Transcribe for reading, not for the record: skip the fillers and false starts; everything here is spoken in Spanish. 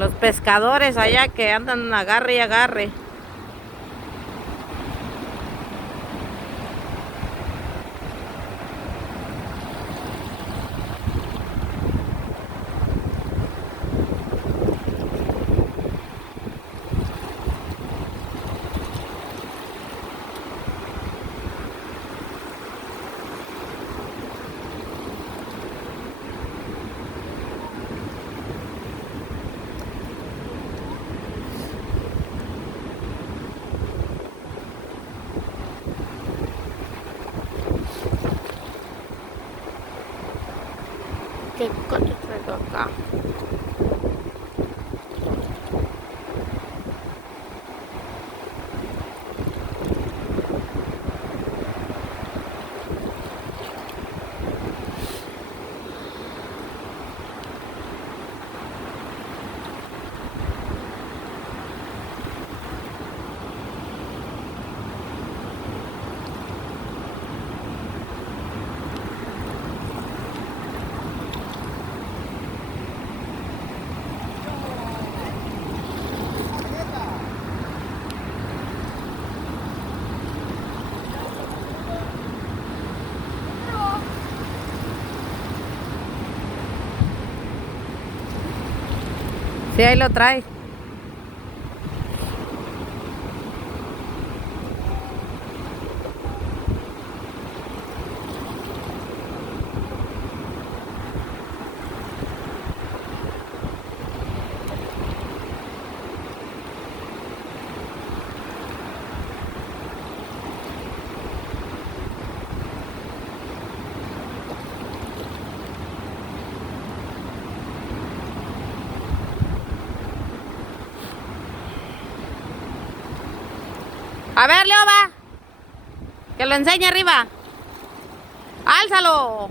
Los pescadores allá que andan agarre y agarre. ¿Qué coche traigo acá? Sí, ahí lo trae. A ver, Leoba, que lo enseñe arriba. ¡Álzalo!